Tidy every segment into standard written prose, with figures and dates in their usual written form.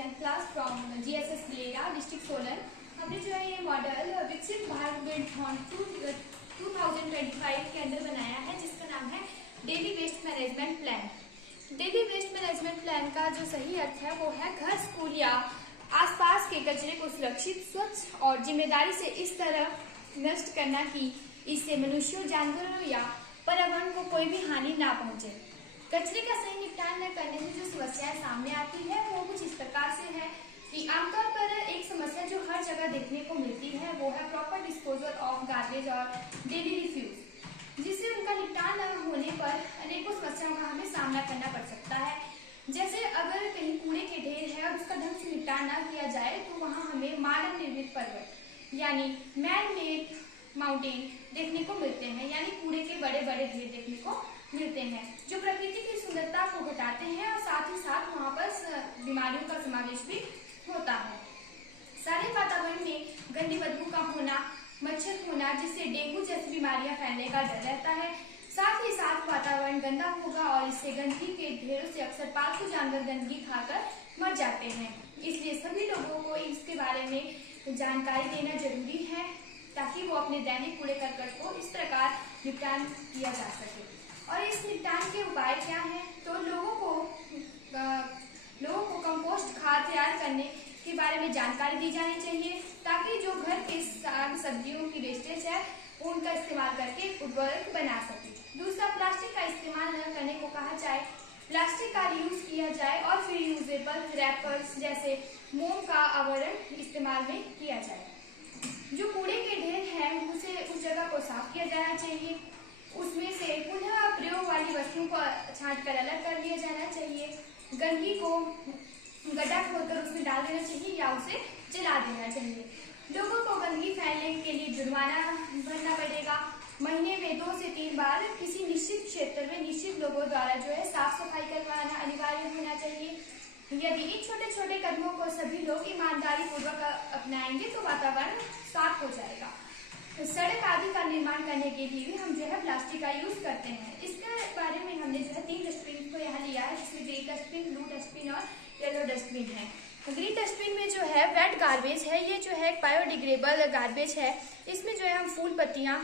10th class from GSS लेरा district Solan. हमने जो है ये मॉडल विकसित भारत बिल्डथॉन 2025 के अंदर बनाया है, जिसका नाम है daily waste management plan. Daily waste management plan का जो सही अर्थ है वो है घर, स्कूल या आसपास के कचरे को सुरक्षित, स्वच्छ और जिम्मेदारी से इस तरह नष्ट करना कि इससे मनुष्यों, जानवरों या पर्यावरण को कोई भी हानि ना पहुंचे। कचरे का सही निपटान न करने से जो समस्याएं सामने आती है वो कुछ इस प्रकार से है कि आमतौर पर एक समस्या जो हर जगह देखने को मिलती है वो है प्रॉपर डिस्पोजल ऑफ गार्बेज और डेली रिफ्यूज, जिससे उनका निपटान न होने पर अनेकों समस्याओं का हमें सामना करना पड़ सकता है। जैसे अगर कहीं कूड़े के ढेर है और उसका ढंग से निपटान न किया जाए तो वहाँ हमें मानव निर्मित पर्वत यानी मैन मेड माउंटेन देखने को मिलते हैं, यानी कूड़े के बड़े बड़े ढेर देखने को मिलते हैं जो प्रकृति की सुंदरता को घटाते हैं और साथ ही साथ वहाँ पर बीमारियों का समावेश भी होता है। सारे वातावरण में गंदी बदबू का होना, मच्छर होना, जिससे डेंगू जैसी बीमारियां फैलने का डर रहता है। साथ ही साथ वातावरण गंदा होगा और इससे गंदगी के ढेरों से अक्सर पालतू जानवर गंदगी खाकर मर जाते हैं। इसलिए सभी लोगों को इसके बारे में जानकारी देना जरूरी है ताकि वो अपने दैनिक कूड़े करकट को इस प्रकार निपटान किया जा सके। और इस निपटान के उपाय क्या हैं? तो लोगों को कंपोस्ट खाद तैयार करने के बारे में जानकारी दी जानी चाहिए ताकि जो घर के साग सब्जियों की वेस्टेज है उनका इस्तेमाल करके उर्वरक बना सके। दूसरा, प्लास्टिक का इस्तेमाल न करने को कहा जाए। प्लास्टिक का रीयूज किया जाए और फिर यूजेबल रैपर्स जैसे मोम का आवरण इस्तेमाल में किया जाए। जो कूड़े के ढेर है उसे उस जगह को साफ किया जाना चाहिए। उसमें से पुनः प्रयोग वाली वस्तुओं को छांट कर अलग कर लिया जाना चाहिए। गंदगी को गड्ढा खोदकर उसमें डाल देना चाहिए या उसे जला देना चाहिए। लोगों को गंदगी फैलने के लिए जुर्माना भरना पड़ेगा। महीने में 2 से 3 बार किसी निश्चित क्षेत्र में निश्चित लोगों द्वारा जो है साफ सफाई करवाना अनिवार्य होना चाहिए। यदि इन छोटे छोटे कदमों को सभी लोग ईमानदारी पूर्वक अपनाएंगे तो वातावरण साफ हो जाएगा। सड़क आदि का निर्माण करने के लिए भी हम जो है प्लास्टिक का यूज करते हैं। इसके बारे में हमने जो है 3 डस्टबिन को यहाँ लिया है, जिसमें ग्रीन डस्टबिन, ब्लू डस्टबिन और येलो डस्टबिन है। ग्रीन डस्टबिन में जो है वेट गार्बेज है, ये जो है बायोडिग्रेडेबल गार्बेज है। इसमें जो है हम फूल पत्तियाँ,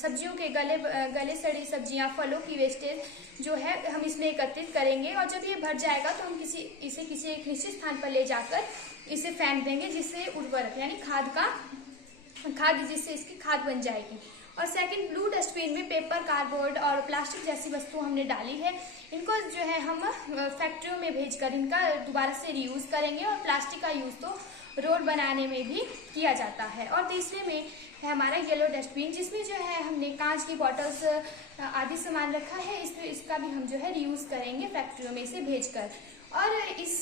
सब्जियों के गले सड़ी सब्जियाँ, फलों की वेस्टेज जो है हम इसमें एकत्रित करेंगे और जब ये भर जाएगा तो हम इसे किसी एक निश्चित स्थान पर ले जाकर इसे फेंक देंगे, जिससे उर्वरक यानी जिससे इसकी खाद बन जाएगी। और सेकंड, ब्लू डस्टबिन में पेपर, कार्डबोर्ड और प्लास्टिक जैसी वस्तु हमने डाली है। इनको जो है हम फैक्ट्रियों में भेजकर इनका दोबारा से रीयूज करेंगे और प्लास्टिक का यूज तो रोड बनाने में भी किया जाता है। और तीसरे में है हमारा येलो डस्टबिन, जिसमें जो है हमने कांच की बॉटल्स आदि सामान रखा है। इसका भी हम जो है रीयूज करेंगे फैक्ट्रियों में इसे भेजकर। और इस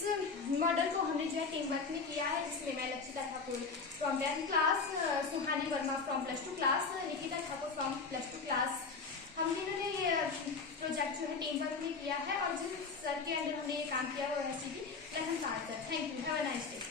मॉडल को हमने जो है टीम वर्क में किया है, जिसमें मैं Lakshita Thakur from 10th class, Suhani Verma from +2 class, Nikita Thakur from +2 class, हम तीनों ने ये प्रोजेक्ट जो है टीम वर्क में किया है। और जिस सर के अंडर हमने ये काम किया वो है सीधी Lakhan sir. Thank you, have a nice day.